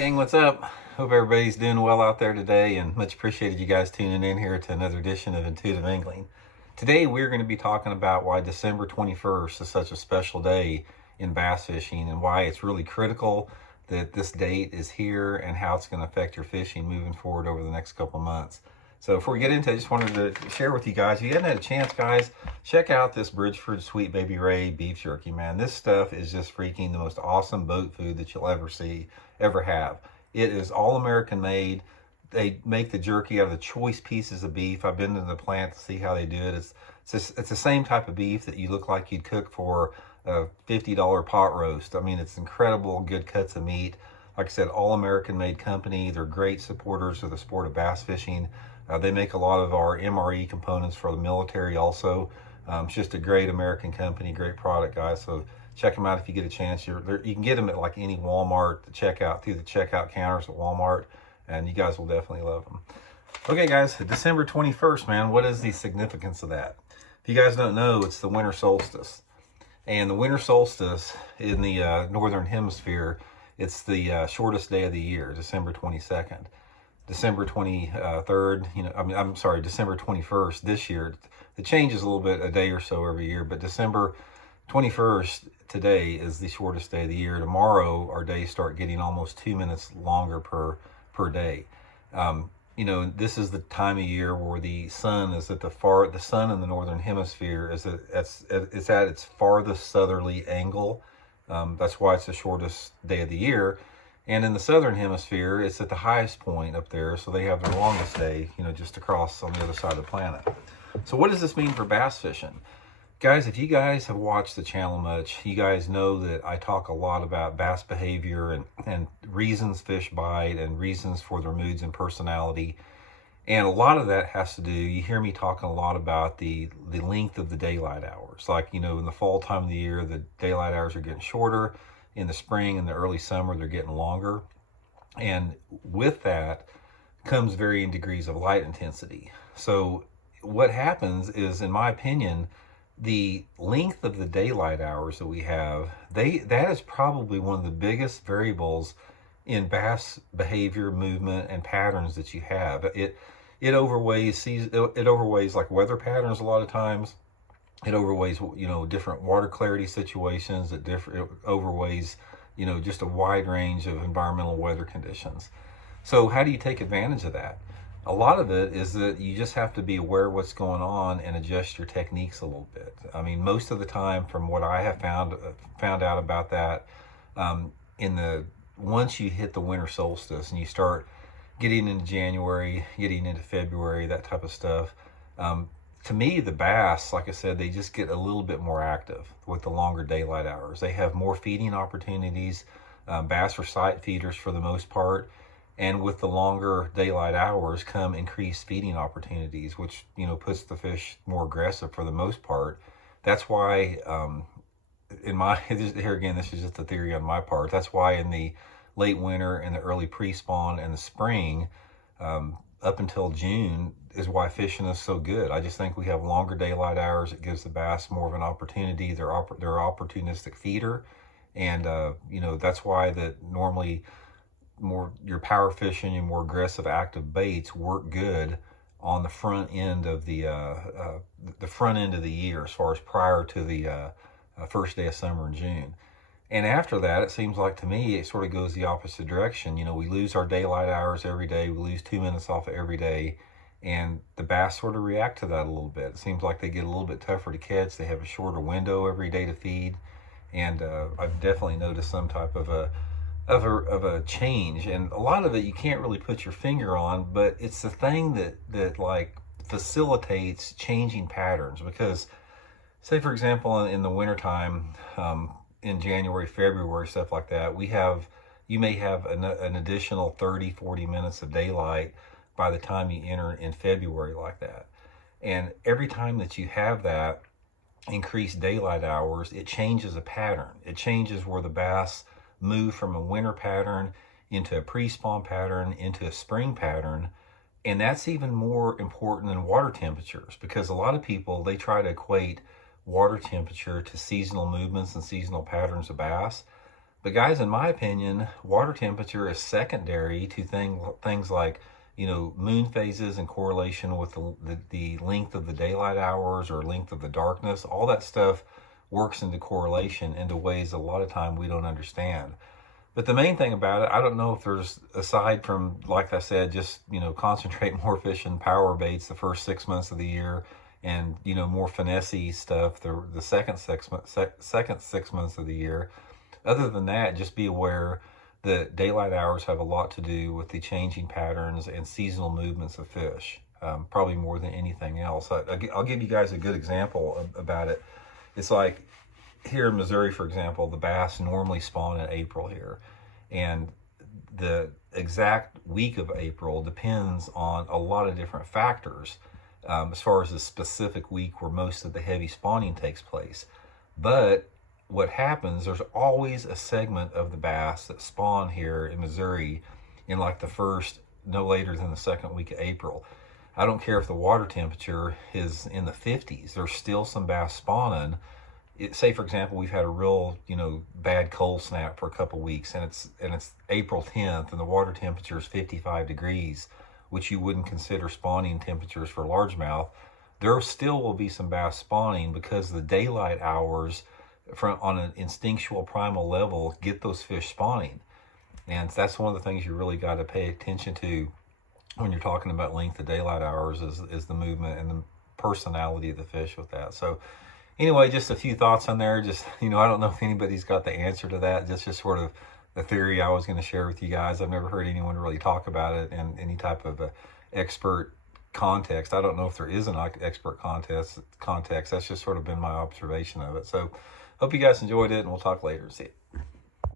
gang, what's up? Hope everybody's doing well out there today, and much appreciated you guys tuning in here to another edition of Intuitive Angling. Today we're going to be talking about why December 21st is such a special day in bass fishing and why it's really critical that this date is here and how it's going to affect your fishing moving forward over the next couple months. So before we get into it, I just wanted to share with you guys, if you haven't had a chance, guys, check out this Bridgeford Sweet Baby Ray beef jerky, man. This stuff is just freaking the most awesome boat food that you'll ever have. It is all American made. They make the jerky out of the choice pieces of beef. I've been to the plant to see how they do it. It's the same type of beef that you look like you'd cook for a $50 pot roast. I mean, it's incredible, good cuts of meat. Like I said, all American made company. They're great supporters of the sport of bass fishing. They make a lot of our MRE components for the military also. It's just a great American company, great product, guys. So check them out if you get a chance. You can get them at like any Walmart, through the checkout counters at Walmart, and you guys will definitely love them. Okay, guys, December 21st, man, what is the significance of that? If you guys don't know, it's the winter solstice. And the winter solstice in the northern hemisphere, it's the shortest day of the year, December 22nd. December 23rd, I'm sorry, December 21st this year. It changes a little bit, a day or so every year, but December 21st today is the shortest day of the year. Tomorrow, our days start getting almost 2 minutes longer per day. This is the time of year where the sun is the sun in the northern hemisphere is it's at its farthest southerly angle. That's why it's the shortest day of the year. And in the southern hemisphere, it's at the highest point up there, so they have the longest day, just across on the other side of the planet. So what does this mean for bass fishing? Guys, if you guys have watched the channel much, you guys know that I talk a lot about bass behavior and reasons fish bite and reasons for their moods and personality. And a lot of that has to do, you hear me talking a lot about the length of the daylight hours. Like, in the fall time of the year, the daylight hours are getting shorter. In the spring and the early summer, they're getting longer. And with that comes varying degrees of light intensity. So what happens is, in my opinion, the length of the daylight hours that we have, that is probably one of the biggest variables in bass behavior, movement, and patterns that you have. It overweighs like weather patterns a lot of times. It overweighs, different water clarity situations. It overweighs, just a wide range of environmental weather conditions. So how do you take advantage of that? A lot of it is that you just have to be aware of what's going on and adjust your techniques a little bit. I mean, most of the time, from what I have found out about that, once you hit the winter solstice and you start getting into January, getting into February, that type of stuff, to me, the bass, like I said, they just get a little bit more active with the longer daylight hours. They have more feeding opportunities. Bass are sight feeders for the most part. And with the longer daylight hours come increased feeding opportunities, which, puts the fish more aggressive for the most part. That's why, here again, this is just a theory on my part. That's why in the late winter and the early pre-spawn and the spring, up until June, is why fishing is so good. I just think we have longer daylight hours. It gives the bass more of an opportunity. They're an opportunistic feeder. And, that's why that normally your power fishing and more aggressive active baits work good on the front end of the year, as far as prior to the first day of summer in June. And after that, it seems like to me, it sort of goes the opposite direction. We lose our daylight hours every day. We lose 2 minutes off of every day. And the bass sort of react to that a little bit. It seems like they get a little bit tougher to catch. They have a shorter window every day to feed. And I've definitely noticed some type of a change. And a lot of it you can't really put your finger on, but it's the thing that like facilitates changing patterns. Because say, for example, in the wintertime, in January, February, stuff like that, you may have an additional 30-40 minutes of daylight by the time you enter in February like that. And every time that you have that increased daylight hours, it changes a pattern. It changes where the bass move from a winter pattern into a pre-spawn pattern into a spring pattern. And that's even more important than water temperatures, because a lot of people, they try to equate water temperature to seasonal movements and seasonal patterns of bass. But guys, in my opinion, water temperature is secondary to things like, moon phases in correlation with the length of the daylight hours or length of the darkness. All that stuff works into correlation into ways a lot of time we don't understand. But the main thing about it, I don't know if there's, aside from, like I said, just, concentrate more fishing power baits the first 6 months of the year, and, more finessey stuff the second 6 months of the year. Other than that, just be aware that daylight hours have a lot to do with the changing patterns and seasonal movements of fish, probably more than anything else. I'll give you guys a good example about it. It's like here in Missouri, for example, the bass normally spawn in April here. And the exact week of April depends on a lot of different factors, as far as the specific week where most of the heavy spawning takes place. But what happens, there's always a segment of the bass that spawn here in Missouri in like the first, no later than the second week of April. I don't care if the water temperature is in the 50s, there's still some bass spawning. Say for example, we've had a real, bad cold snap for a couple weeks, and it's April 10th, and the water temperature is 55 degrees, which you wouldn't consider spawning temperatures for largemouth. There still will be some bass spawning because the daylight hours on an instinctual primal level get those fish spawning. And that's one of the things you really got to pay attention to when you're talking about length of daylight hours is the movement and the personality of the fish with that. So anyway, just a few thoughts on there. Just, I don't know if anybody's got the answer to that. Just sort of the theory I was going to share with you guys. I've never heard anyone really talk about it in any type of expert context. I don't know if there is an expert context. That's just sort of been my observation of it. So hope you guys enjoyed it, and we'll talk later. See you.